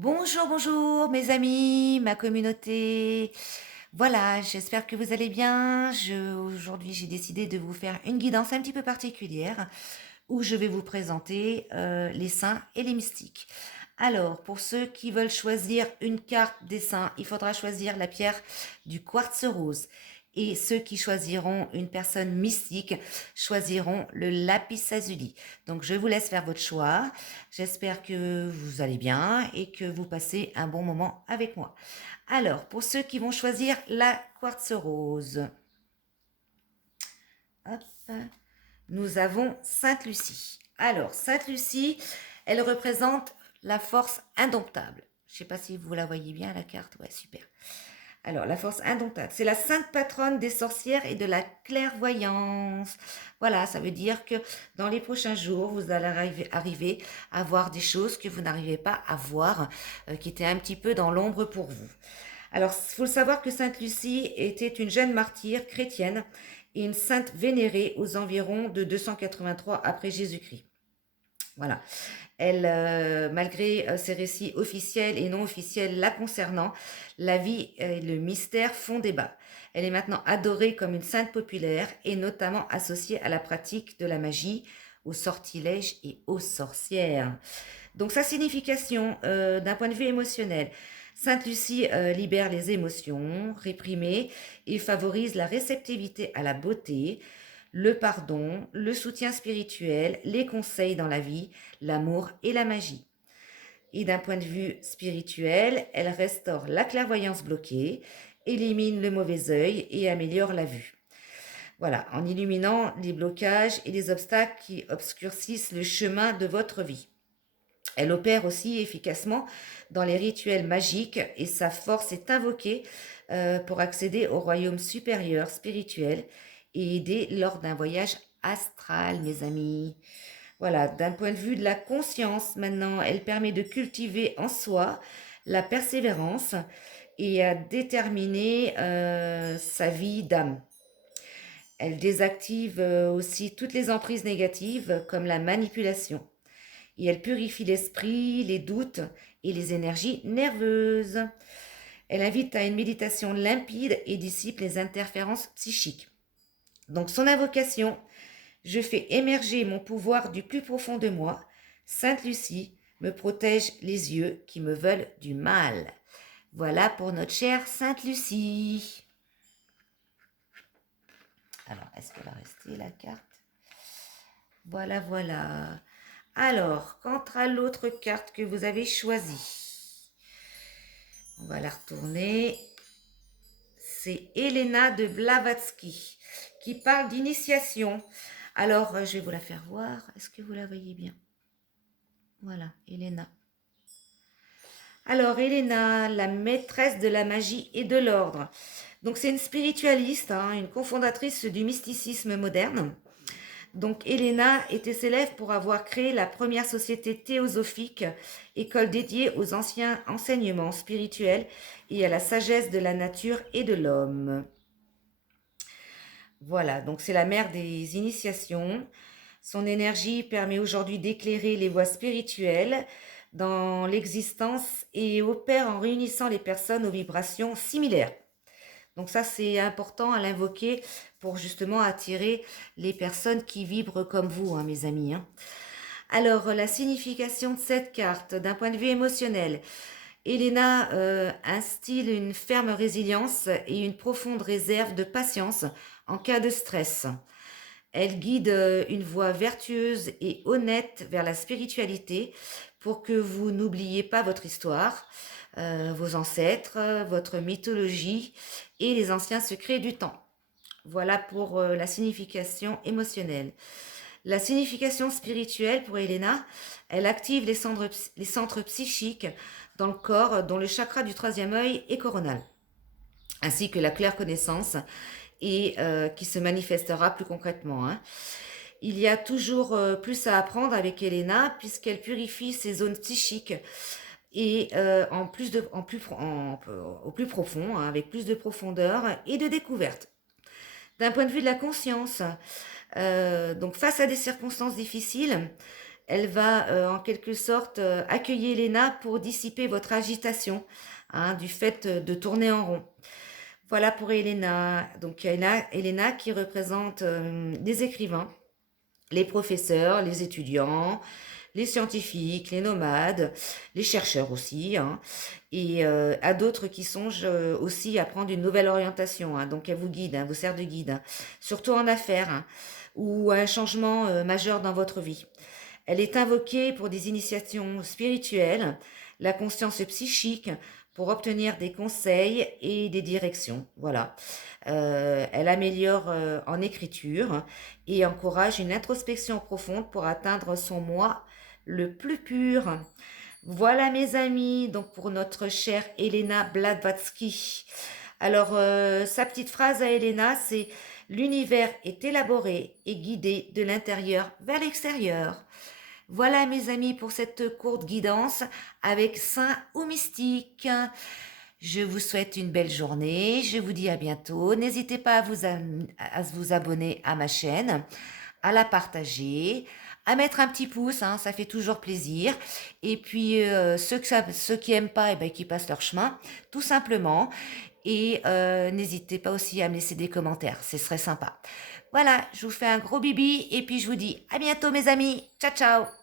Bonjour, bonjour mes amis, ma communauté. Voilà, j'espère que vous allez bien. Aujourd'hui, j'ai décidé de vous faire une guidance un petit peu particulière où je vais vous présenter les saints et les mystiques. Alors, pour ceux qui veulent choisir une carte des saints, il faudra choisir la pierre du quartz rose. Et ceux qui choisiront une personne mystique choisiront le lapis lazuli. Donc, je vous laisse faire votre choix. J'espère que vous allez bien et que vous passez un bon moment avec moi. Alors, pour ceux qui vont choisir la quartz rose, hop, nous avons Sainte Lucie. Alors, Sainte Lucie, elle représente la force indomptable. Je ne sais pas si vous la voyez bien, la carte. Ouais, super. Alors, la force indomptable, c'est la sainte patronne des sorcières et de la clairvoyance. Voilà, ça veut dire que dans les prochains jours, vous allez arriver à voir des choses que vous n'arrivez pas à voir, qui étaient un petit peu dans l'ombre pour vous. Alors, il faut savoir que Sainte Lucie était une jeune martyre chrétienne et une sainte vénérée aux environs de 283 après Jésus-Christ. Voilà. Elle, malgré ses récits officiels et non officiels la concernant, la vie et le mystère font débat. Elle est maintenant adorée comme une sainte populaire et notamment associée à la pratique de la magie, aux sortilèges et aux sorcières. Donc sa signification d'un point de vue émotionnel, Sainte Lucie libère les émotions réprimées et favorise la réceptivité à la beauté, le pardon, le soutien spirituel, les conseils dans la vie, l'amour et la magie. Et d'un point de vue spirituel, elle restaure la clairvoyance bloquée, élimine le mauvais œil et améliore la vue. Voilà, en illuminant les blocages et les obstacles qui obscurcissent le chemin de votre vie. Elle opère aussi efficacement dans les rituels magiques et sa force est invoquée pour accéder au royaume supérieur spirituel et aider lors d'un voyage astral, mes amis. Voilà, d'un point de vue de la conscience, maintenant, elle permet de cultiver en soi la persévérance et à déterminer sa vie d'âme. Elle désactive aussi toutes les emprises négatives comme la manipulation. Et elle purifie l'esprit, les doutes et les énergies nerveuses. Elle invite à une méditation limpide et dissipe les interférences psychiques. Donc son invocation, je fais émerger mon pouvoir du plus profond de moi. Sainte Lucie me protège les yeux qui me veulent du mal. Voilà pour notre chère Sainte Lucie. Alors, est-ce qu'elle a resté la carte? Voilà, voilà. Alors, quant à l'autre carte que vous avez choisie, on va la retourner. C'est Elena de Blavatsky qui parle d'initiation. Alors, je vais vous la faire voir. Est-ce que vous la voyez bien? Voilà, Elena. Alors, Elena, la maîtresse de la magie et de l'ordre. Donc, c'est une spiritualiste, hein, une cofondatrice du mysticisme moderne. Donc, Elena était célèbre pour avoir créé la première société théosophique, école dédiée aux anciens enseignements spirituels et à la sagesse de la nature et de l'homme. Voilà, donc c'est la mère des initiations. Son énergie permet aujourd'hui d'éclairer les voies spirituelles dans l'existence et opère en réunissant les personnes aux vibrations similaires. Donc ça, c'est important à l'invoquer pour justement attirer les personnes qui vibrent comme vous, hein, mes amis, hein. Alors, la signification de cette carte, d'un point de vue émotionnel, Elena instille une ferme résilience et une profonde réserve de patience en cas de stress. Elle guide une voie vertueuse et honnête vers la spiritualité pour que vous n'oubliez pas votre histoire, vos ancêtres, votre mythologie et les anciens secrets du temps. Voilà pour la signification émotionnelle. La signification spirituelle pour Elena, elle active les centres psychiques dans le corps dont le chakra du troisième œil est coronal, ainsi que la claire connaissance et qui se manifestera plus concrètement, hein. Il y a toujours plus à apprendre avec Elena puisqu'elle purifie ses zones psychiques et au plus profond, hein, avec plus de profondeur et de découverte. D'un point de vue de la conscience, donc face à des circonstances difficiles, elle va en quelque sorte accueillir Elena pour dissiper votre agitation, hein, du fait de tourner en rond. Voilà pour Elena. Donc il y a Elena qui représente les écrivains, les professeurs, les étudiants, les scientifiques, les nomades, les chercheurs aussi, hein, et à d'autres qui songent aussi à prendre une nouvelle orientation, hein. Donc elle vous guide, hein, vous sert de guide, hein, surtout en affaires, hein, ou un changement majeur dans votre vie. Elle est invoquée pour des initiations spirituelles, la conscience psychique, pour obtenir des conseils et des directions. Voilà. Elle améliore en écriture et encourage une introspection profonde pour atteindre son moi le plus pur. Voilà mes amis, donc pour notre chère Elena Blavatsky. Alors, sa petite phrase à Elena, c'est: l'univers est élaboré et guidé de l'intérieur vers l'extérieur. Voilà mes amis pour cette courte guidance avec saint ou mystique. Je vous souhaite une belle journée, je vous dis à bientôt. N'hésitez pas à vous abonner à ma chaîne, à la partager, à mettre un petit pouce, hein, ça fait toujours plaisir. Et puis ceux qui aiment pas, eh ben, qui passent leur chemin, tout simplement. Et n'hésitez pas aussi à me laisser des commentaires, ce serait sympa. Voilà, je vous fais un gros bibi et puis je vous dis à bientôt mes amis. Ciao ciao.